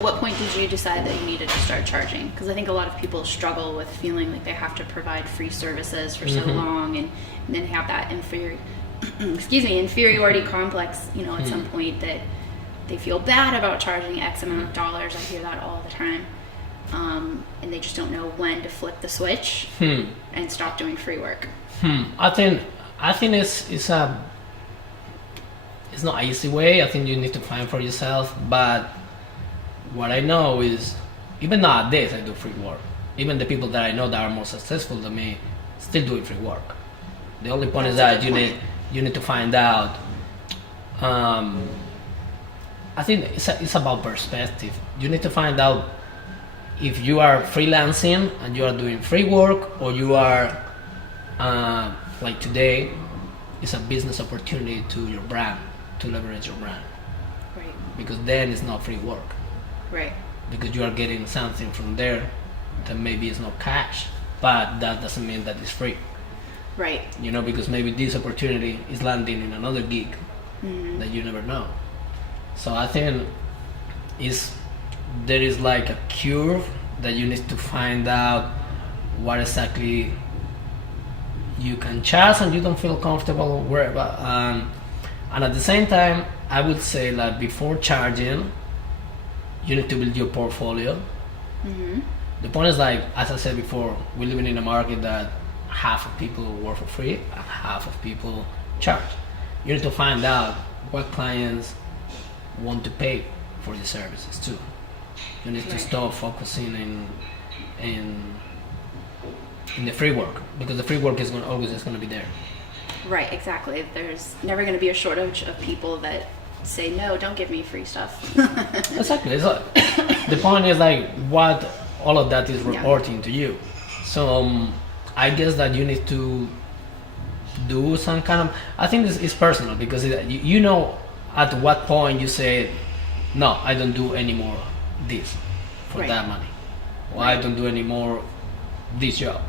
What point did you decide that you needed to start charging? Because I think a lot of people struggle with feeling like they have to provide free services for so long, and then have that inferiority complex, at some point that they feel bad about charging X amount of dollars. I hear that all the time. And they just don't know when to flip the switch and stop doing free work. I think it's not an easy way. I think you need to find for yourself, but what I know is, even nowadays I do free work. Even the people that I know that are more successful than me still doing free work. The only point is that you need to find out. I think it's about perspective. You need to find out if you are freelancing and you are doing free work, or you are like today, it's a business opportunity to your brand, to leverage your brand. Right. Because then it's not free work. Right. Because you are getting something from there that maybe is not cash, but that doesn't mean that it's free. Right. Because maybe this opportunity is landing in another gig that you never know. So I think there is like a curve that you need to find out what exactly you can charge and you don't feel comfortable wherever. And at the same time, I would say that before charging, you need to build your portfolio. The point is, like, as I said before, we're living in a market that half of people work for free and half of people charge. You need to find out what clients want to pay for your services too. You need to stop focusing in the free work, because the free work is always going to be there. Right, exactly. There's never going to be a shortage of people that say, no, don't give me free stuff. Exactly. The point is, like, what all of that is reporting to you. So I guess that you need to do some kind of, I think it's personal, because you know at what point you say, no, I don't do any more this for that money, or I don't do any more this job.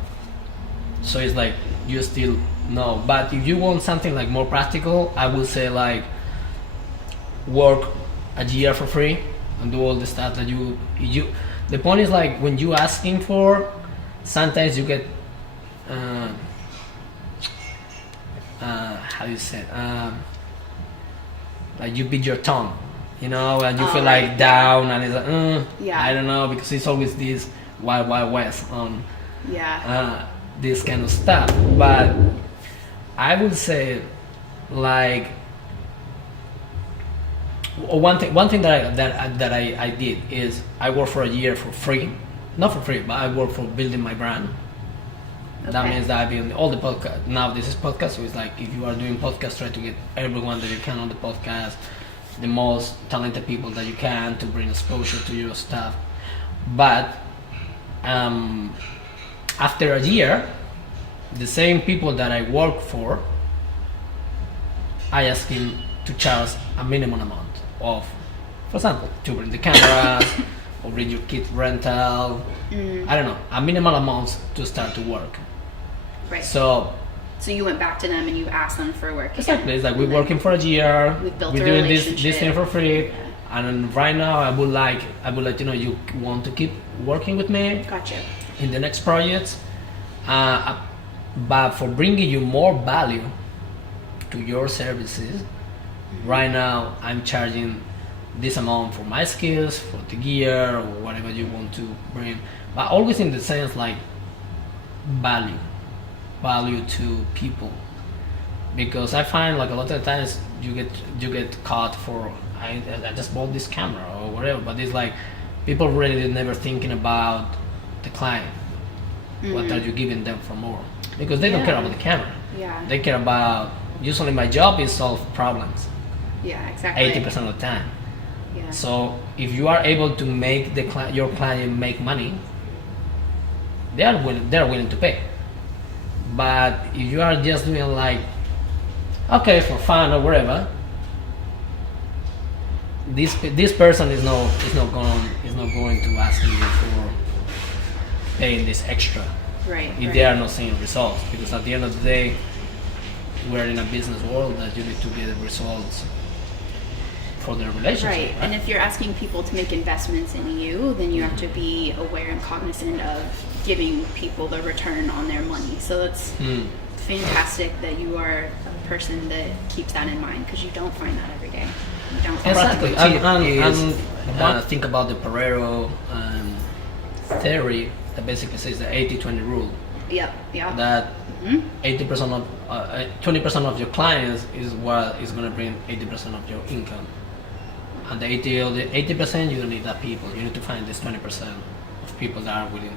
So it's like you still know. But if you want something like more practical, I would say, like, work a year for free and do all the stuff that you the point is, like, when you asking for, sometimes you get how do you say it? Like, you beat your tongue, and you feel like down, and it's like I don't know, because it's always this wild west on this kind of stuff. But I would say, like, one thing that I did is I worked for a year for free, not for free, but I worked for building my brand. That means that I've been all the podcast. Now this is podcast, so it's like, if you are doing podcast, try to get everyone that you can on the podcast, the most talented people that you can, to bring exposure to your stuff. But after a year, the same people that I work for, I ask him to charge a minimum amount of, for example, to bring the cameras or bring your kit rental. I don't know, a minimal amount to start to work. Right. So you went back to them and you asked them for work. Exactly. It's like, we're working for a year. We're doing this thing for free. And right now, I would like you want to keep working with me. Gotcha. In the next projects, but for bringing you more value to your services, right now I'm charging this amount for my skills, for the gear, or whatever you want to bring, but always in the sense, like, value to people. Because I find, like, a lot of times you get caught for, I just bought this camera or whatever, but it's like, people really never thinking about the client. What are you giving them for more? Because they don't care about the camera. They care about, usually my job is solve problems. Exactly. 80% of the time. So if you are able to make your client make money, they're willing to pay. But if you are just doing, like, okay, for fun or whatever, this person is not going to ask you for paying this extra. If they are not seeing results, because at the end of the day, we're in a business world that you need to get results for the relationship. Right. And if you're asking people to make investments in you, then you have to be aware and cognizant of giving people the return on their money. So that's fantastic that you are a person that keeps that in mind, because you don't find that every day. You don't. Exactly. And think about the Pareto theory that basically says the 80-20 rule. Yep. Yeah. That 80% of 20% of your clients is what is going to bring 80% of your income, and the 80% you don't need that people. You need to find this 20% of people that are willing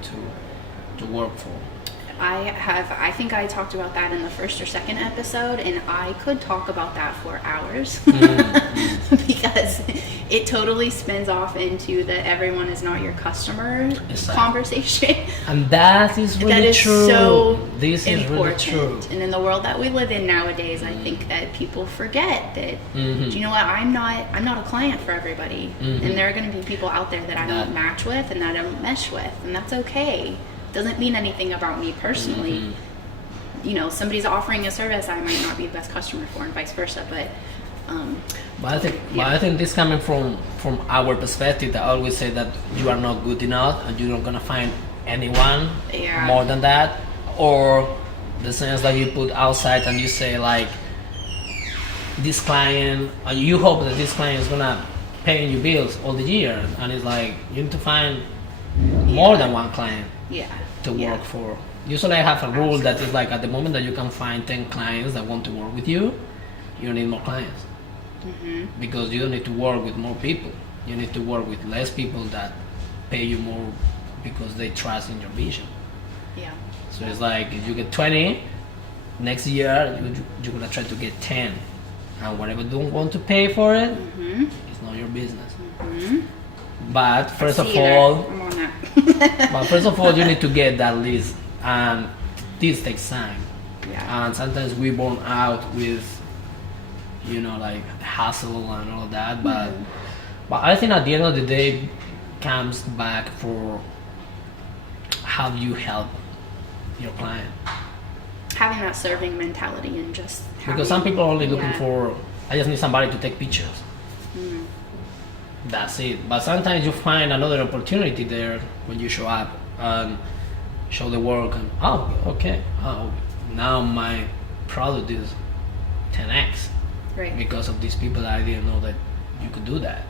to work for. I think I talked about that in the first or second episode, and I could talk about that for hours because it totally spins off into the everyone is not your customer conversation. And that is really that is true. So this is important. Really true. And in the world that we live in nowadays, I think that people forget that, do you know what, I'm not a client for everybody. And there are going to be people out there that I don't match with and that I don't mesh with, and that's okay. Doesn't mean anything about me personally. You know, somebody's offering a service I might not be the best customer for, and vice versa. But I think this coming from our perspective, that I always say that you are not good enough and you're not gonna find anyone more than that, or the sense that you put outside and you say like, this client, you hope that this client is gonna pay you bills all the year, and it's like you need to find more than one client to work for. Usually I have a rule that is like, at the moment that you can find 10 clients that want to work with you, you don't need more clients. Because you don't need to work with more people. You need to work with less people that pay you more because they trust in your vision. So it's like, if you get 20, next year you're gonna try to get 10, and whatever don't want to pay for it, it's not your business. But first of all, you need to get that list, and this takes time. And sometimes we burn out with, you know, like hassle and all that. But I think at the end of the day, comes back for how you help your client. Having that serving mentality and just because some people are only looking for, I just need somebody to take pictures. That's it. But sometimes you find another opportunity there when you show up and show the work, and now my product is 10x because of these people that I didn't know that you could do that.